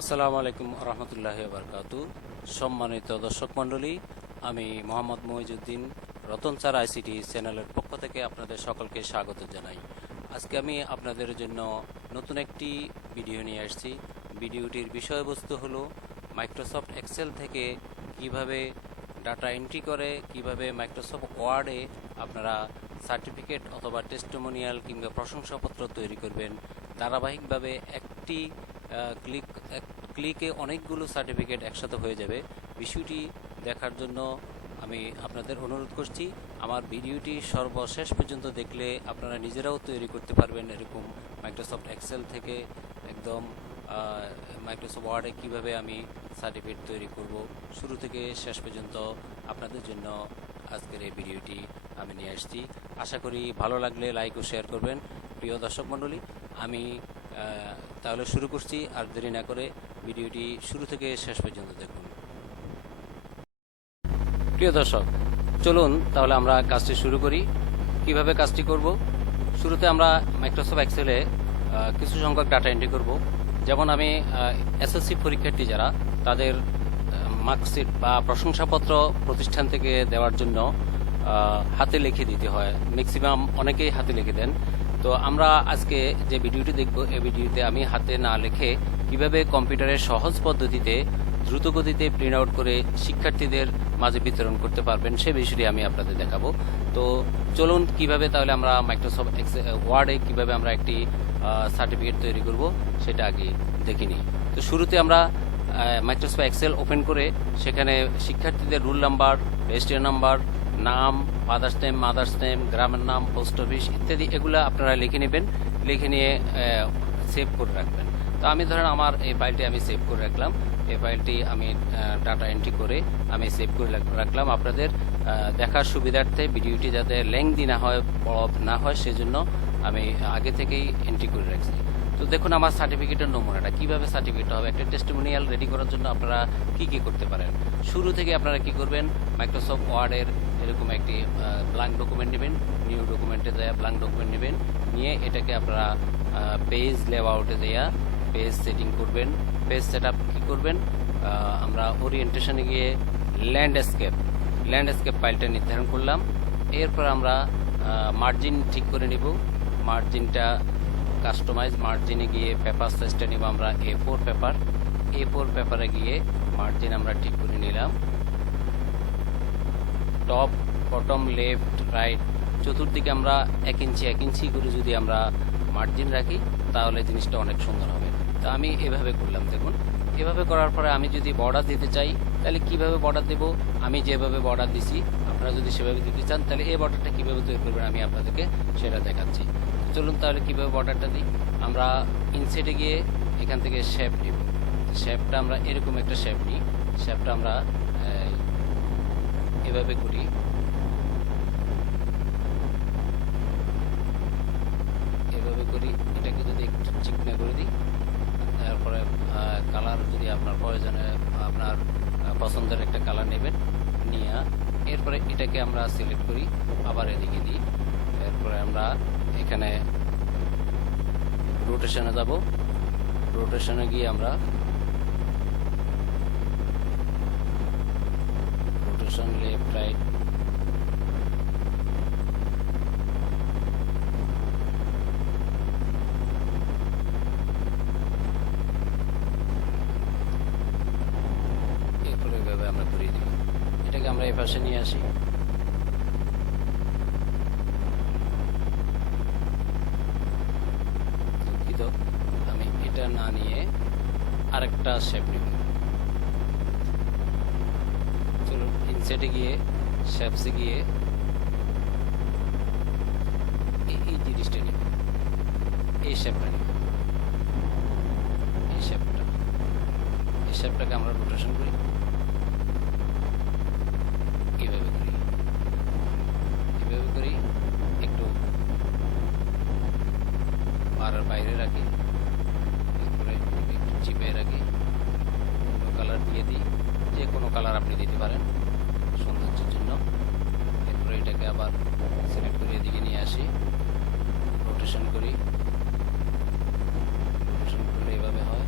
আসসালামু আলাইকুম রহমতুল্লাহি বারকাতু। সম্মানিত দর্শক মণ্ডলী, আমি মোহাম্মদ মহিজউদ্দিন রতনচার আইসিটি চ্যানেলের পক্ষ থেকে আপনাদের সকলকে স্বাগত জানাই। আজকে আমি আপনাদের জন্য নতুন একটি ভিডিও নিয়ে আসছি। ভিডিওটির বিষয়বস্তু হলো মাইক্রোসফট এক্সেল থেকে কিভাবে ডাটা এন্ট্রি করে, কিভাবে মাইক্রোসফট ওয়ার্ডে আপনারা সার্টিফিকেট অথবা টেস্টিমোনিয়াল কিংবা প্রশংসাপত্র তৈরি করবেন। ধারাবাহিকভাবে একটি ক্লিকে অনেকগুলো সার্টিফিকেট একসাথে হয়ে যাবে। বিষয়টি দেখার জন্য আমি আপনাদের অনুরোধ করছি, আমার ভিডিওটি সর্বশেষ পর্যন্ত দেখলে আপনারা নিজেরাও তৈরি করতে পারবেন এরকম মাইক্রোসফট এক্সেল থেকে একদম মাইক্রোসফট ওয়ার্ডে কীভাবে আমি সার্টিফিকেট তৈরি করব, শুরু থেকে শেষ পর্যন্ত আপনাদের জন্য আজকের এই ভিডিওটি আমি নিয়ে আসছি। আশা করি ভালো লাগলে লাইক ও শেয়ার করবেন। প্রিয় দর্শক মণ্ডলী, আমি তাহলে শুরু করছি। আর দেরি না করে ভিডিওটি শুরু থেকে শেষ পর্যন্ত দেখুন। প্রিয় দর্শক, চলুন তাহলে আমরা কাজটি শুরু করি। কিভাবে কাজটি করব? শুরুতে আমরা মাইক্রোসফট এক্সেলে কিছু সংখ্যক ডাটা এন্ট্রি করব। যেমন আমি এসএসসি পরীক্ষার্থী যারা, তাদের মার্কশিট বা প্রশংসাপত্র প্রতিষ্ঠান থেকে দেওয়ার জন্য হাতে লিখে দিতে হয়। ম্যাক্সিমাম অনেকেই হাতে লিখে দেন। তো আমরা আজকে যে ভিডিওটি দেখব, এই ভিডিওতে আমি হাতে না লিখে কিভাবে কম্পিউটারের সহজ পদ্ধতিতে দ্রুত গতিতে প্রিন্ট আউট করে শিক্ষার্থীদের মাঝে বিতরণ করতে পারবেন সে বিষয়টি আমি আপনাদের দেখাবো। তো চলুন কিভাবে তাহলে আমরা মাইক্রোসফট ওয়ার্ডে কিভাবে আমরা একটি সার্টিফিকেট তৈরি করব সেটা আগে দেখে নিই। তো শুরুতে আমরা মাইক্রোসফট এক্সেল ওপেন করে সেখানে শিক্ষার্থীদের রোল নাম্বার, রেজিস্ট্রেশন নাম্বার, নাম, ফাদার্স নেম, মাদার্স নেম, গ্রামের নাম, পোস্ট অফিস ইত্যাদি এগুলো আপনারা লিখে নেবেন। লিখে নিয়ে সেভ করে রাখবেন। তো আমি ধরেন আমার এই ফাইলটি আমি সেভ করে রাখলাম। এই ফাইলটি আমি ডাটা এন্ট্রি করে আমি সেভ করে রাখলাম। আপনাদের দেখার সুবিধার্থে ভিডিওটি যাতে লেংদি না হয়, বড় না হয়, সেজন্য আমি আগে থেকেই এন্ট্রি করে রাখছি। তো দেখুন আমার সার্টিফিকেটের নমুনাটা কিভাবে সার্টিফিকেট হবে। একটা টেস্টিমোনিয়াল রেডি করার জন্য আপনারা কি করতে পারেন। শুরু থেকে আপনারা কি করবেন, মাইক্রোসফট ওয়ার্ডের এরকম একটি ব্ল্যাঙ্ক ডকুমেন্ট নেবেন। নিউ ডকুমেন্টে দেয়া ব্ল্যাঙ্ক ডকুমেন্ট নেবেন, নিয়ে এটাকে আপনারা পেজ লেআউটে দেয়া পেজ সেটিং করবেন। পেজ সেট আপ কী করবেন, আমরা ওরিয়েন্টেশনে গিয়ে ল্যান্ডস্কেপ ফাইলটা নির্ধারণ করলাম। এরপর আমরা মার্জিন ঠিক করে নিব। মার্জিনটা কাস্টমাইজ মার্জিনে গিয়ে পেপার সাইজটা নিব আমরা A4 পেপারে গিয়ে মার্জিন আমরা ঠিক করে নিলাম। টপ, বটম, লেফট, রাইট চতুর্দিকে আমরা 1 ইঞ্চি করে যদি আমরা মার্জিন রাখি তাহলে জিনিসটা অনেক সুন্দর হবে। তো আমি এভাবে করলাম। দেখুন, এভাবে করার পরে আমি যদি বর্ডার দিতে চাই তাহলে কিভাবে বর্ডার দেব, আমি যেভাবে বর্ডার দিছি আপনারা যদি সেভাবে দিতে চান তাহলে এই বর্ডারটা কীভাবে তৈরি করবেন আমি আপনাদেরকে সেটা দেখাচ্ছি। চলুন তাহলে কীভাবে বর্ডারটা দিই। আমরা ইনসাইডে গিয়ে এখান থেকে শেপ নিব। শেপটা আমরা এরকম একটা শেপ নিই। শেপটা আমরা এভাবে করি। এটাকে যদি একটু চিকনা করে দিই, তারপরে কালার যদি আপনার প্রয়োজনে আপনার পছন্দের একটা কালার নেবেন, নিয়ে এরপরে এটাকে আমরা সিলেক্ট করি, আবার এদিকে দিই। এরপরে আমরা এখানে রোটেশনে যাব। রোটেশনে গিয়ে আমরা রোটেশন লেফট রাইট আমরা ঘুরিয়ে দিই। এটাকে আমরা এই পাশে নিয়ে আসি। দুঃখিত, আমি এটা না নিয়ে আরেকটা শেপ নিব। চলুন ইনসাইডে গিয়ে শেপসে গিয়ে এই জিনিসটা নিব, এই শেপটা নিব। এই শেপটাকে আমরা রোটেশন করি, এভাবে করি একটু পাড়ার বাইরে রাখি, এরপরে একটু চিপে রাখি, অন্য কালার দিয়ে দিই। যে কোনো কালার আপনি দিতে পারেন সৌন্দর্যের জন্য। এরপরে এটাকে আবার সিলেক্ট করে এদিকে নিয়ে আসি, রোটেশন করি। রোটেশন করলে এভাবে হয়।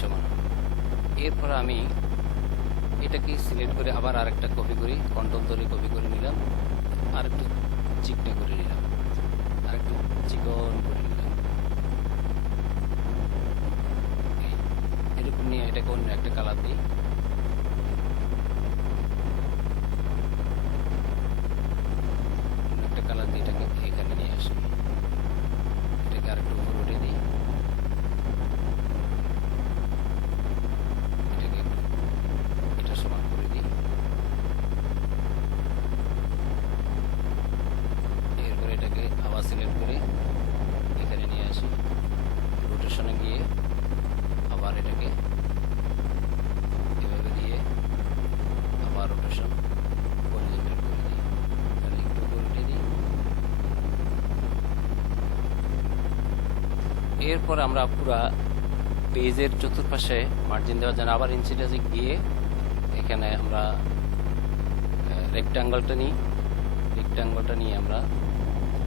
সমান। এরপর আমি এটাকে সিলেক্ট করে আবার আরেকটা কপি করি, কন্ট্রোল ধরে কপি করে নিলাম, আর একটু চিকনে করে নিলাম, আর একটু চিকন করে নিলাম। এরকম নিয়ে এটাকে অন্য একটা কালার দিই। অন্য একটা কালার দিয়ে এটাকে এখানে নিয়ে আসি। এটাকে আর একটু উপরে উঠে দিই। এটাকে এটা সমান করে দিই। এরপরে এটাকে আবার সিলেক্ট করে এখানে নিয়ে আসি। রোটেশনে গিয়ে আবার এটাকে এভাবে দিয়ে আবার রোটেশন হরিজন্টাল করে দিই। তাহলে একটু করে উঠে দিই। এরপর আমরা পুরা পেজের চতুর্পাশে মার্জিন দেওয়ার জন্য আবার ইনসিডেন্সে গিয়ে এখানে আমরা রেক্টাঙ্গলটা নিই। রেক্টাঙ্গলটা নিয়ে আমরা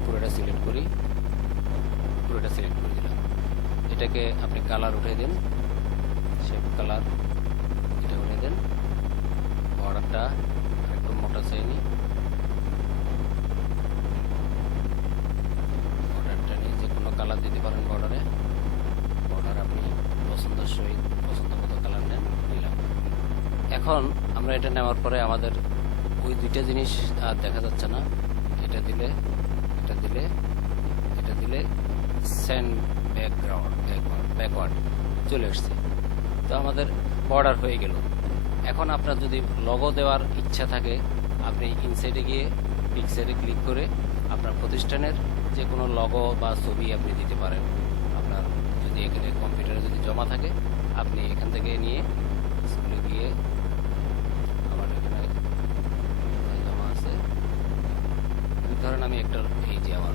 পুরোটা সিলেক্ট করি, পুরোটা সিলেক্ট করে দিলাম। এটাকে আপনি কালার উঠিয়ে দিন, শেপ কালার এটা উঠিয়ে দেন। বর্ডারটা একটু মোটা চাই নি, বর্ডারটা নিয়ে যে কোনো কালার দিতে পারেন। বর্ডার আপনি পছন্দসই পছন্দ মতো কালার নেন, নিলাম। এখন আমরা এটা নেওয়ার পরে আমাদের ওই দুইটা জিনিস আর দেখা যাচ্ছে না। এটা দিলে এটা দিলে এটা দিলে সেন্ড ব্যাকওয়ার্ড চলে আসছে। তো আমাদের বর্ডার হয়ে গেল। এখন আপনার যদি লগো দেওয়ার ইচ্ছা থাকে, আপনি ইনসাইডে গিয়ে পিকচারে ক্লিক করে আপনার প্রতিষ্ঠানের যে কোনো লগো বা ছবি আপনি দিতে পারেন। আপনার যদি এখানে কম্পিউটারে যদি জমা থাকে, আপনি এখান থেকে নিয়ে স্কুলে গিয়ে আমার এখানে জমা আছে, ধরেন আমি একটা এই যে আমার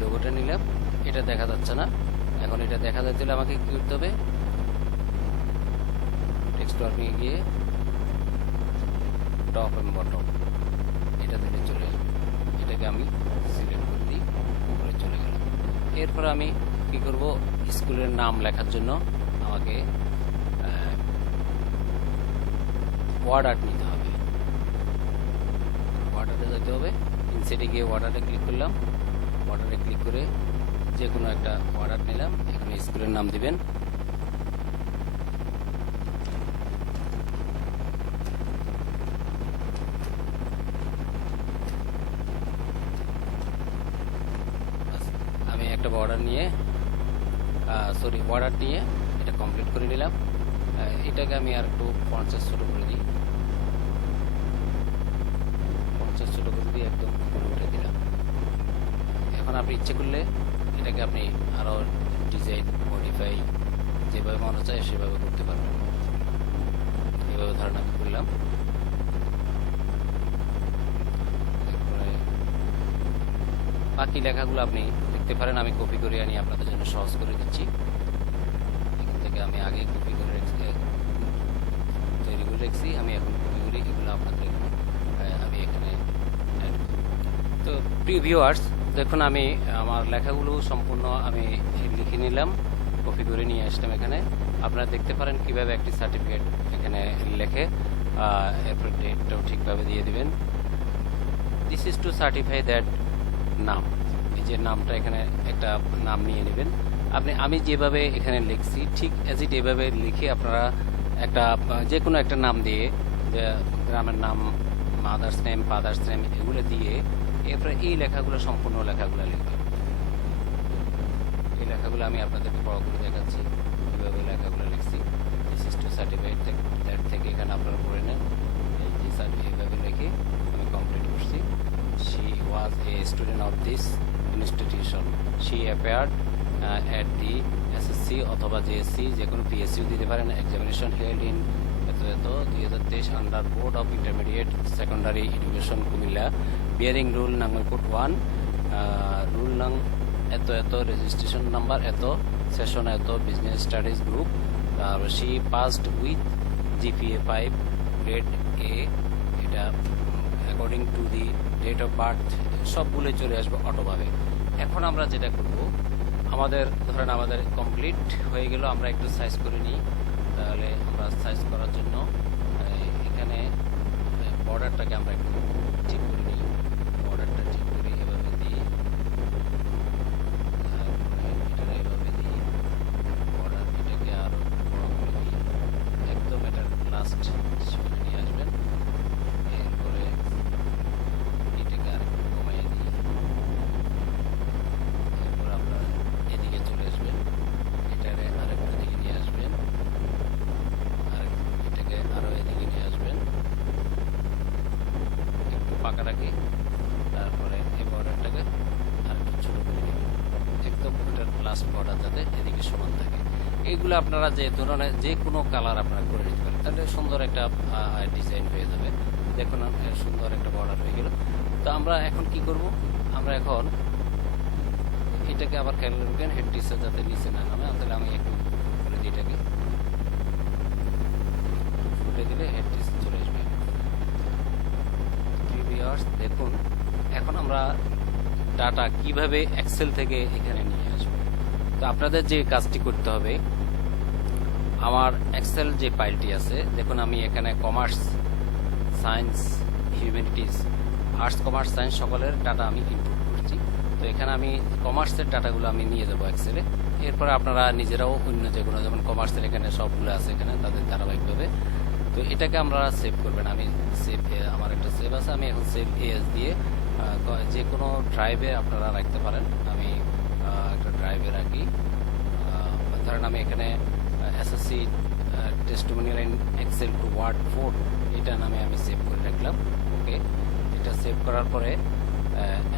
লোগোটা নিলাম, এটা দেখা যাচ্ছে না। এখন এটা দেখা যাচ্ছে আমাকে কি করতে হবে, টেক্সট ওয়ার্কিংয়ে গিয়ে টপ এবং বটম এটা দিলে চলে আসবে। এটাকে আমি সিলেক্ট করে দিই, উপরে চলে গেলাম। এরপর আমি কি করব, স্কুলের নাম লেখার জন্য আমাকে ওয়ার্ড আর্ট নিতে হবে। ওয়ার্ড আর্টে যেতে হবে, ইনসাইডে গিয়ে ওয়ার্ড আর্টে ক্লিক করলাম। ওয়ার্ড আর্টে ক্লিক করে যে কোনো একটা ওয়ার্ড আর্ট নিলাম। এখানে স্কুলের নাম দিবেন। আমি একটা বর্ডার নিয়ে বর্ডার নিয়ে এটা কমপ্লিট করে নিলাম। এটাকে আমি আর একটু 50 ছোট করে দিই, 50 ছোট করে দিয়ে একদম উপরে উঠে দিলাম। এখন আপনি ইচ্ছে করলে এটাকে আপনি আরও ডিজাইন মডিফাই যেভাবে মনে চায় সেভাবে করতে পারবেন। এভাবে ধারণা আমি করলাম। এরপরে বাকি লেখাগুলো আপনি দেখতে পারেন। আমি কপি করে আনি আপনাদের জন্য সহজ করে দিচ্ছি। এখান থেকে আমি আগে কপি করে তৈরি করে রেখেছি, আমি এখন কপি করি। এগুলো আপনাদের এখানে আমি এখানে তো প্রিয় ভিউয়ার্স দেখুন, আমি আমার লেখাগুলো সম্পূর্ণ আমি লিখে নিলাম, কপি করে নিয়ে আসলাম এখানে। আপনারা দেখতে পারেন কিভাবে একটি সার্টিফিকেট এখানে লেখে। এরপর ডেটটাও ঠিকভাবে দিয়ে দিবেন। This is to certify that নাম, এই যে নামটা এখানে একটা নাম নিয়ে নেবেন আপনি। আমি যেভাবে এখানে লিখছি ঠিক অ্যাজ ইট এভাবে লিখে আপনারা একটা যে কোনো একটা নাম দিয়ে, যে গ্রামের নাম, মাদার্স নেম, ফাদার্স নেম, এগুলো দিয়ে এরপরে এই লেখাগুলো সম্পূর্ণ লেখাগুলো লিখবেন। এই লেখাগুলো আমি আপনাদেরকে বড় করে দেখাচ্ছি কীভাবে লেখাগুলো লিখছি। This is two certified that থেকে এখানে আপনারা পড়ে নেন। এই যে এইভাবে লিখে আমি কমপ্লিট করছি। She was a student of this institution, she appeared at the SSC অথবা জেএসসি, যে কোনো পিএসসিও দিতে পারেন, এক্সামিনেশন হেল্ড ইন এত 2023 under board of intermediate secondary education Cumilla, bearing roll number code 1, roll নং এত রেজিস্ট্রেশন নাম্বার এত, সেশন এত, বিজনেস স্টাডিজ গ্রুপ। তারপর she passed with GPA 5 grade A, এটা according to the date of birth সবগুলো চলে আসবে অটোভাবে। এখন আমরা যেটা করব, আমাদের ধরেন আমাদের কমপ্লিট হয়ে গেল। আমরা একটু সাইজ করে নিই। তাহলে আমরা সাইজ করার জন্য এখানে বর্ডারটাকে আমরা একটু ঠিক করে নিই। বর্ডারটা ঠিক করে এভাবে দিই, তারপরে এটা এভাবে দিই, বর্ডার এটাকে আরো বড় করে দিই, একদম এটার লাস্ট সীমানা নিয়ে আসবেন। এরপরে এটাকে আর একটু কমাইয়ে দিই। এরপর আপনার এদিকে চলে আসবেন, এটাকে আরেকটু দিকে নিয়ে আসবেন, আর এটাকে আরো এদিকে নিয়ে আসবেন, একটু ফাঁকা রাখি। তারপরে এই বর্ডারটাকে আরেকটু ছোট করে দিবেন, একদম ওটার লাস্ট বর্ডার যাতে এদিকে সমান থাকে। এইগুলো আপনারা যে ধরনের যে কোনো কালার আপনারা করে নিতে পারেন, তাহলে সুন্দর একটা ডিজাইন হয়ে যাবে। দেখুন সুন্দর একটা বর্ডার হয়ে গেল। তো আমরা এখন কি করব, আমরা এখন এটাকে আবার খেয়াল রাখবেন হেড ডিসটা যাতে নিচে না নামে। তাহলে আমি একটু করে দিই, এটাকে ফুটে দিলে হেড ডিস চলে আসবে। দেখুন এখন আমরা ডাটা কিভাবে এক্সেল থেকে এখানে নিয়ে আসবো। তো আপনাদের যে কাজটি করতে হবে, আমার এক্সেল যে ফাইলটি আছে, দেখুন আমি এখানে commerce, science, humanities, arts, commerce, science সকলের ডাটা আমি ইনপুট করছি। তো এখানে আমি কমার্সের ডাটাগুলো আমি নিয়ে যাবো এক্সেলে। এরপরে আপনারা নিজেরাও অন্য যেগুলো, যেমন কমার্সের এখানে সবগুলো আছে, এখানে তাদের ধারাবাহিকভাবে। তো এটাকে আমরা সেভ করবেন। আমি সেভ, আমার একটা সেভ আছে, আমি এখন সেভ এস দিয়ে যে কোনো ড্রাইভে আপনারা রাখতে পারেন। আমি একটা ড্রাইভে রাখি। ধরেন আমি এখানে SSC testimonial in Excel to Word 4 এটা নামে আমি সেভ করে রাখলাম। ওকে, এটা সেভ করার পরে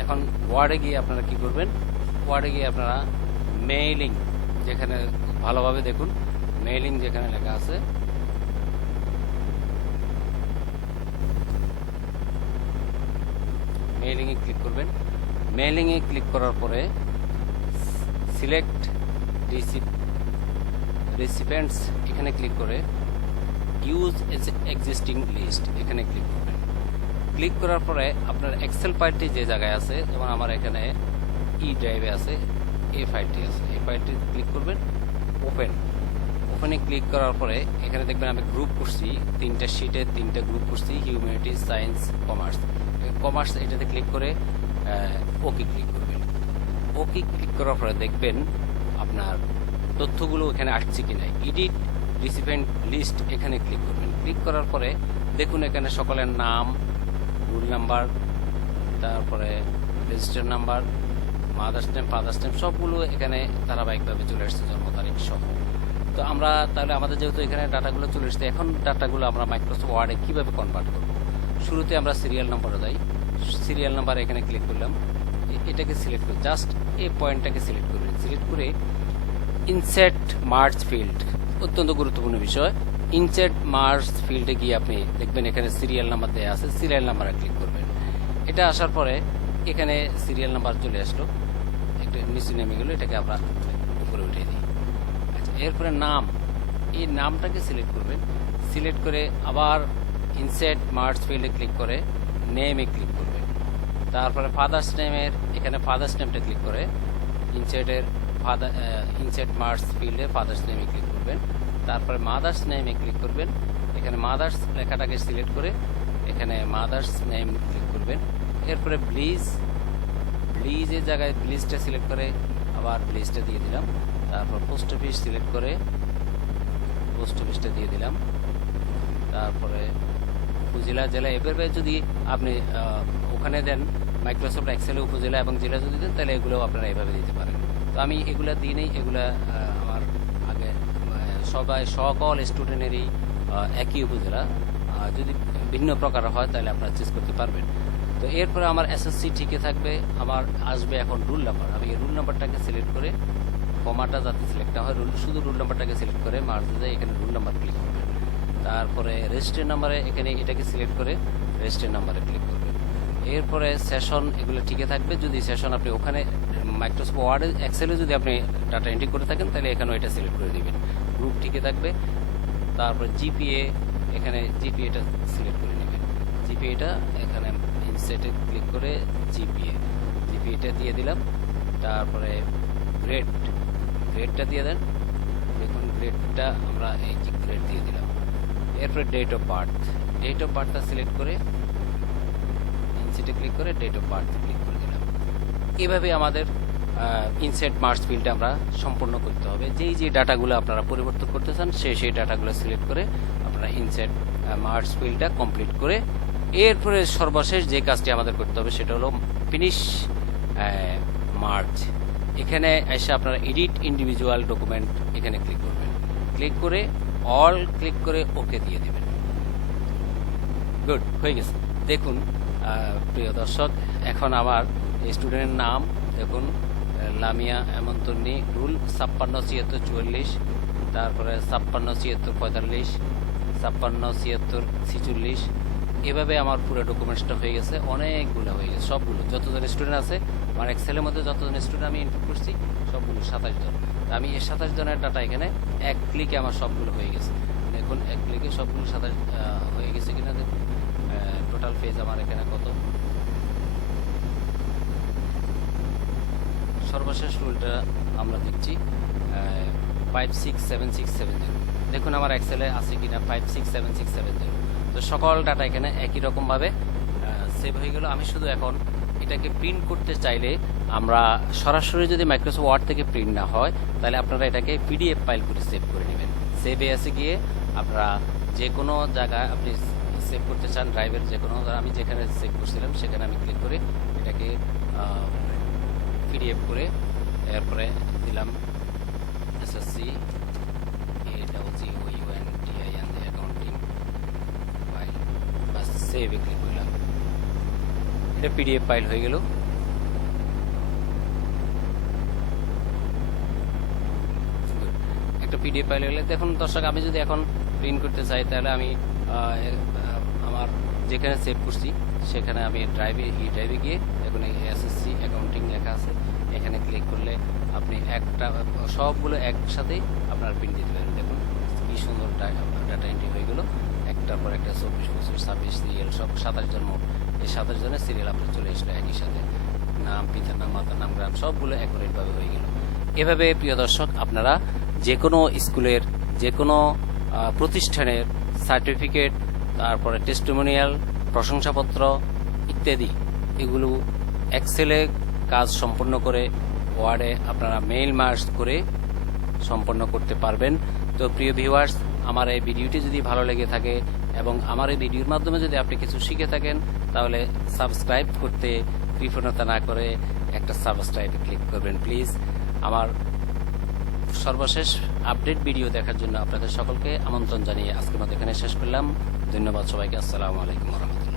এখন ওয়ার্ডে গিয়ে আপনারা কি করবেন, ওয়ার্ডে গিয়ে আপনারা মেইলিং, যেখানে ভালোভাবে দেখুন মেইলিং যেখানে লেখা আছে, মেইলিংয়ে ক্লিক করবেন। মেইলিংয়ে ক্লিক করার পরে সিলেক্ট রিসিপিয়েন্টস এখানে ক্লিক করে ইউজ এক্সিস্টিং লিস্ট এখানে ক্লিক করবেন। ক্লিক করার পরে আপনার এক্সেল ফাইলটি যে জায়গায় আছে, যেমন আমার এখানে ই ড্রাইভে আছে, এই ফাইলটি আছে, এই ফাইলটি ক্লিক করবেন। ওপেনে ক্লিক করার পরে এখানে দেখবেন আমি গ্রুপ করছি, 3টা শিটে 3টা গ্রুপ করছি, হিউম্যানিটিজ, সায়েন্স, কমার্স। এটাতে ক্লিক করে ওকে ক্লিক করবেন। ওকে ক্লিক করার পরে দেখবেন আপনার তথ্যগুলো এখানে আসছে কিনা। এডিট রিসিপিয়েন্ট লিস্ট এখানে ক্লিক করবেন। ক্লিক করার পরে দেখুন এখানে সকলের নাম, রোল নাম্বার, তারপরে register number, mother's name, father's name সবগুলো এখানে ধারাবাহিকভাবে চলে আসছে, জন্ম তারিখ সহ। তো আমরা তাহলে আমাদের যেহেতু এখানে ডাটাগুলো চলে এসছে, এখন ডাটাগুলো আমরা মাইক্রোসফট ওয়ার্ডে কিভাবে কনভার্ট করব। শুরুতে আমরা সিরিয়াল নাম্বারে যাই। সিরিয়াল নাম্বার এখানে ক্লিক করলাম, এটাকে সিলেক্ট করে জাস্ট এই পয়েন্টটাকে সিলেক্ট করবেন। সিলেক্ট করে ইনসার্ট মার্জ ফিল্ড, অত্যন্ত গুরুত্বপূর্ণ বিষয়। ইনসার্ট মার্জ ফিল্ডে গিয়ে আপনি দেখবেন এখানে সিরিয়াল নাম্বার দেওয়া আছে, সিরিয়াল নাম্বারে ক্লিক করবেন। এটা আসার পরে এখানে সিরিয়াল নাম্বার চলে আসলো, একটা নিচে নেমে গেলো, এটাকে আমরা উপরে উঠিয়ে দিই। আচ্ছা, এরপরে নাম, এই নামটাকে সিলেক্ট করবেন। সিলেক্ট করে আবার ইনসার্ট মার্জ ফিল্ডে ক্লিক করে নেমে ক্লিক করবেন। তারপরে ফাদার্স নেমের এখানে ফাদার্স নেমটা ক্লিক করে ইনসার্ট মার্জ ফিল্ডে ফাদার্স নেমে ক্লিক করবেন। তারপরে মাদার্স নেমে ক্লিক করবেন। এখানে মাদার্স লেখাটাকে সিলেক্ট করে এখানে মাদার্স নেম ক্লিক করবেন। এরপরে ব্লিজের জায়গায় ব্লিজটা সিলেক্ট করে আবার ব্লিজটা দিয়ে দিলাম। তারপর পোস্ট অফিস সিলেক্ট করে পোস্ট অফিসটা দিয়ে দিলাম। তারপরে উপজেলা, জেলা, এভাবে যদি আপনি ওখানে দেন মাইক্রোসফট এক্সেলে উপজেলা এবং জেলা যদি দেন, তাহলে এগুলো আপনারা এভাবে দিতে পারেন। তো আমি এগুলা দিই নেই, এগুলা আমার আগে সকল স্টুডেন্টেরই একই উপজেলা, যদি ভিন্ন প্রকার হয় তাহলে আপনারা চেঞ্জ করতে পারবেন। তো এরপরে আমার এসএসসি ঠিকই থাকবে। আমার আসবে এখন রুল নাম্বার। আমি এই রুল নাম্বারটাকে সিলেক্ট করে, কমাটা যাতে সিলেক্ট না হয়, শুধু রুল নাম্বারটাকে সিলেক্ট করে মার্জে যায়, এখানে রুল নাম্বার ক্লিক করবেন। তারপরে রেজিস্টার নাম্বারে এখানে এটাকে সিলেক্ট করে রেজিস্টার নাম্বারে ক্লিক করবেন। এরপরে সেশন এগুলো ঠিকই থাকবে। যদি সেশন আপনি ওখানে মাইক্রোসফট ওয়ার্ড এক্সেলে যদি আপনি ডাটা এন্ট্রি করে থাকেন, তাহলে এখানেও এটা সিলেক্ট করে দিবেন। গ্রুপ ঠিকই থাকবে। তারপরে জিপিএ, এখানে জিপিএটা সিলেক্ট করে নেবেন। জিপিএটা এখানে ইনসার্টে ক্লিক করে জিপিএটা দিয়ে দিলাম। তারপরে গ্রেডটা দিয়ে দেন। দেখুন গ্রেডটা আমরা এই যে গ্রেড দিয়ে দিলাম। এরপরে ডেট অফ বার্থটা সিলেক্ট করে ইনসেটে ক্লিক করে ডেট অফ বার্থ ক্লিক করে দিলাম। এভাবে আমাদের ইনসেট মার্কস ফিল্ডটা আমরা সম্পূর্ণ করতে হবে। যে ডাটাগুলো আপনারা পরিবর্তন করতে চান সেই ডাটাগুলো সিলেক্ট করে আপনারা ইনসেট মার্কস ফিল্ডটা কমপ্লিট করে এরপরে সর্বশেষ যে কাজটি আমাদের করতে হবে সেটা হলো ফিনিশ মার্জ। এখানে এসে আপনারা এডিট ইন্ডিভিজুয়াল ডকুমেন্ট এখানে ক্লিক করবেন, ক্লিক করে অল ক্লিক করে ওকে দিয়ে দেবেন। গুড, হয়ে গেছে। দেখুন প্রিয় দর্শক, এখন আমার স্টুডেন্টের নাম দেখুন লামিয়া এমন্তন্নি, রুল 56 76 44, তারপরে 56 76 45 56 76 46। এভাবে আমার পুরো ডকুমেন্টসটা হয়ে গেছে, অনেকগুলো হয়ে গেছে, সবগুলো যতজন স্টুডেন্ট আছে আমার এক্সেলের মধ্যে যতজন স্টুডেন্ট আমি ইনপুট করছি সবগুলো 27 জন। আমি এই 27 জনের ডাটা এখানে এক ক্লিকে আমার সবগুলো হয়ে গেছে। দেখুন এক ক্লিকে সবগুলো 27 হয়ে গেছে কিনা দেখুন। টোটাল পেজ আমার এখানে কত। সর্বশেষ রুলটা আমরা দেখছি 567670। দেখুন আমার এক্সেলে আছে কিনা 567670। তো সকল ডাটা এখানে একই রকমভাবে সেভ হয়ে গেল। আমি শুধু এখন এটাকে প্রিন্ট করতে চাইলে আমরা সরাসরি যদি মাইক্রোসফট ওয়ার্ড থেকে প্রিন্ট না হয় তাহলে আপনারা এটাকে পিডিএফ ফাইল করে সেভ করে নেবেন। সেভে এসে গিয়ে আপনারা যে কোনো জায়গায় আপনি সেভ করতে চান, ড্রাইভের যে কোনো, আমি যেখানে সেভ করছিলাম সেখানে আমি ক্লিক করে এটাকে পিডিএফ করে এরপরে দিলাম এসএসসি AWGOUNTIN অ্যাকাউন্টিং ফাইল, বাস সেভে ক্লিক করলাম। এটা পিডিএফ ফাইল হয়ে গেল। একটা পিডিএফ ফাইল হলে দেখুন দর্শক, আমি যদি এখন প্রিন্ট করতে চাই তাহলে আমি আমার যেখানে সেভ করছি সেখানে আমি ড্রাইভে গিয়ে এখন এসএসসি অ্যাকাউন্টিং লেখা আছে, এখানে ক্লিক করলে আপনি একটা সবগুলো একসাথেই আপনার প্রিন্ট দিতে পারেন। দেখুন কি সুন্দর ডাটা এন্ট্রি হয়ে গেল, একটার পর একটা 24 25 26 সিরিয়াল, সব 27 জন মোট। এই 27 জনের সিরিয়াল আপনার চলে আসলো একই সাথে, নাম, পিতার নাম, মাতার নাম, গ্রাম, সবগুলো অ্যাকুরেটভাবে হয়ে গেল। এভাবে প্রিয় দর্শক আপনারা যে কোনো স্কুলের যে কোনো প্রতিষ্ঠানের সার্টিফিকেট, তারপরে টেস্টিমোনিয়াল, প্রশংসাপত্র ইত্যাদি এগুলো এক্সেলে কাজ সম্পন্ন করে ওয়ার্ডে আপনারা মেইল মার্জ করে সম্পন্ন করতে পারবেন। তো প্রিয় ভিউয়ার্স, আমার এই ভিডিওটি যদি ভালো লেগে থাকে এবং আমার এই ভিডিওর মাধ্যমে যদি আপনি কিছু শিখে থাকেন তাহলে সাবস্ক্রাইব করতে কৃপণতা না করে একটা সাবস্ক্রাইবে ক্লিক করবেন প্লিজ। আমার সর্বশেষ আপডেট ভিডিও দেখার জন্য আপনাদের সকলকে আমন্ত্রণ জানিয়ে আজকের মতো এখানে শেষ করলাম। ধন্যবাদ সবাইকে। আসসালামু আলাইকুম ওয়া রাহমাতুল্লাহ।